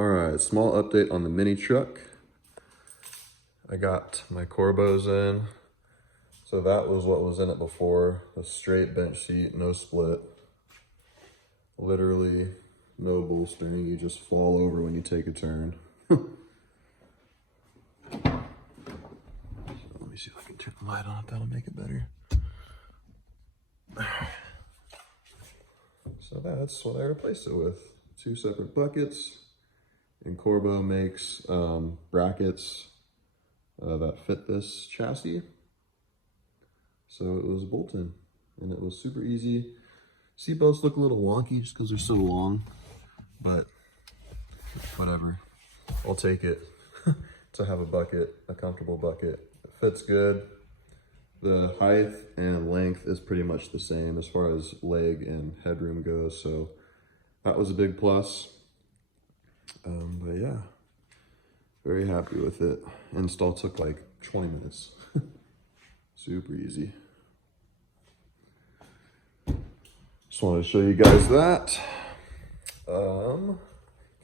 All right, small update on the mini truck. I got my Corbeaus in. So that was what was in it before. A straight bench seat, no split. Literally no bolstering, you just fall over when you take a turn. So let me see if I can turn the light on, that'll make it better. So that's what I replaced it with. 2 separate buckets. And Corbeau makes brackets that fit this chassis. So it was bolted and it was super easy. Seatbelts look a little wonky just because they're so long, but whatever. I'll take it to have a bucket, a comfortable bucket. It fits good. The height and length is pretty much the same as far as leg and headroom goes, so that was a big plus. But yeah, very happy with it. Install took like 20 minutes. Super easy. Just wanted to show you guys that. Can't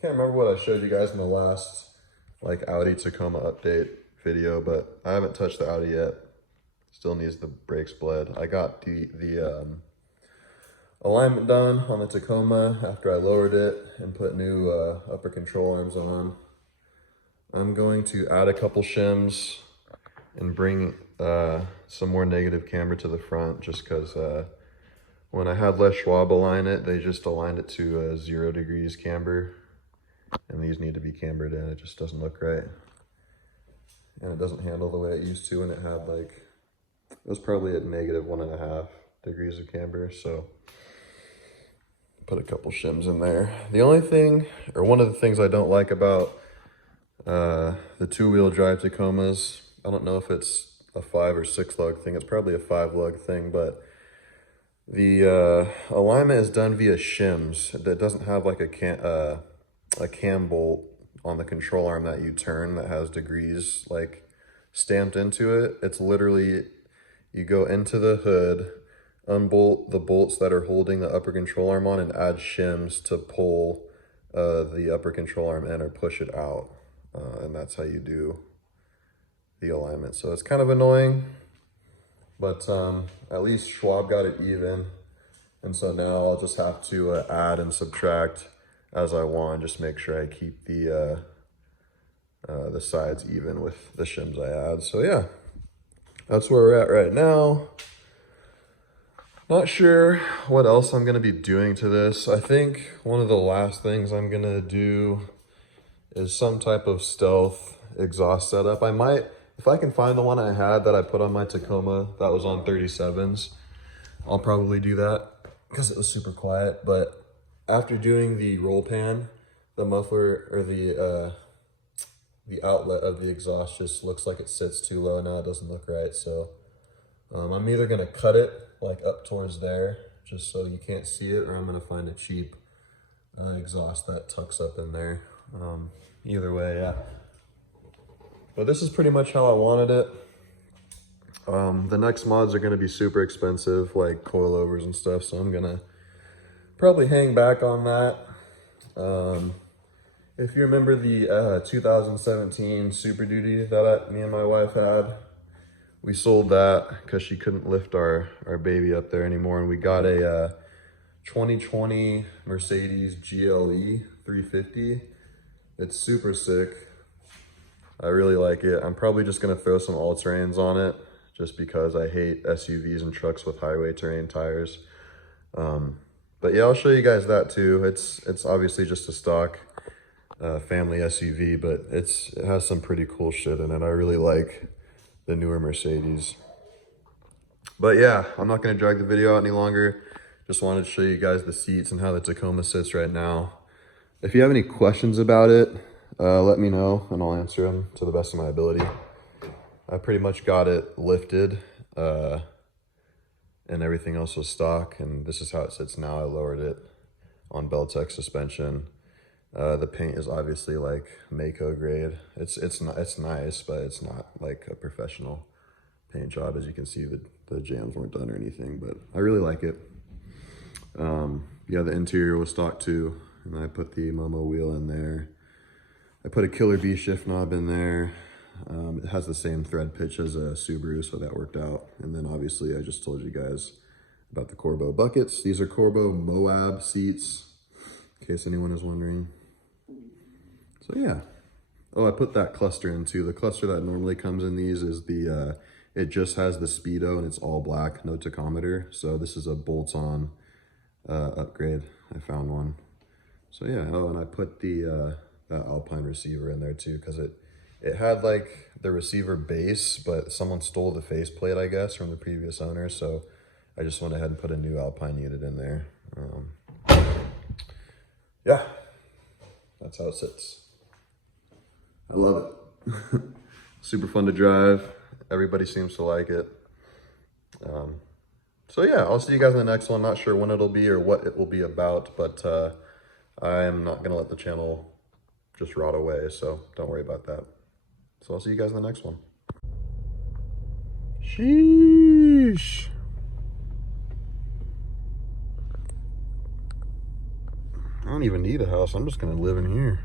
remember what I showed you guys in the last like Audi Tacoma update video, but I haven't touched the Audi yet. Still needs the brakes bled. I got the alignment done on the Tacoma after I lowered it and put new upper control arms on. I'm going to add a couple shims and bring some more negative camber to the front, just because when I had Les Schwab align it, they just aligned it to 0 degrees camber, and these need to be cambered in. It just doesn't look right, and it doesn't handle the way it used to, and it had like, it was probably at -1.5 degrees of camber, so put a couple shims in there. The only thing, or one of the things I don't like about the 2-wheel drive Tacomas, I don't know if it's a 5 or 6 lug thing. It's probably a 5 lug thing, but the alignment is done via shims. It doesn't have like a cam bolt on the control arm that you turn that has degrees like stamped into it. It's literally, you go into the hood, unbolt the bolts that are holding the upper control arm on, and add shims to pull the upper control arm in or push it out. And that's how you do the alignment. So it's kind of annoying, but at least Schwab got it even. And so now I'll just have to add and subtract as I want, just make sure I keep the sides even with the shims I add. So yeah, that's where we're at right now. Not sure what else I'm gonna be doing to this. I think one of the last things I'm gonna do is some type of stealth exhaust setup. I might, if I can find the one I had that I put on my Tacoma that was on 37s, I'll probably do that because it was super quiet. But after doing the roll pan, the muffler, or the outlet of the exhaust just looks like it sits too low now. It doesn't look right. So I'm either gonna cut it like up towards there just so you can't see it, or I'm gonna find a cheap exhaust that tucks up in there. Either way, yeah. But this is pretty much how I wanted it. The next mods are gonna be super expensive, like coilovers and stuff, so I'm gonna probably hang back on that. If you remember the 2017 Super Duty that me and my wife had, we sold that because she couldn't lift our baby up there anymore, and we got a 2020 Mercedes GLE 350. It's super sick. I really like it. I'm probably just gonna throw some all-terrains on it just because I hate SUVs and trucks with highway terrain tires. But yeah, I'll show you guys that too. It's obviously just a stock family SUV, but it has some pretty cool shit in it. I really like the newer Mercedes. But yeah, I'm not gonna drag the video out any longer. Just wanted to show you guys the seats and how the Tacoma sits right now. If you have any questions about it, let me know and I'll answer them to the best of my ability. I pretty much got it lifted and everything else was stock, and this is how it sits now. I lowered it on Beltec suspension. The paint is obviously like Mako grade. It's nice, but it's not like a professional paint job. As you can see, the jams weren't done or anything, but I really like it. Yeah, the interior was stock too, and I put the Momo wheel in there. I put a Killer B shift knob in there. It has the same thread pitch as a Subaru, so that worked out. And then obviously I just told you guys about the Corbeau buckets. These are Corbeau Moab seats, in case anyone is wondering. So yeah. Oh, I put that cluster in too. The cluster that normally comes in these is the, it just has the speedo and it's all black, no tachometer. So this is a bolt-on upgrade. I found one. So yeah, oh, and I put the Alpine receiver in there too, because it had like the receiver base, but someone stole the faceplate, I guess, from the previous owner. So I just went ahead and put a new Alpine unit in there. Yeah, that's how it sits. I love it. Super fun to drive. Everybody seems to like it. So yeah, I'll see you guys in the next one. Not sure when it'll be or what it will be about, but I'm not gonna let the channel just rot away, so don't worry about that. So I'll see you guys in the next one. Sheesh. I don't even need a house. I'm just gonna live in here.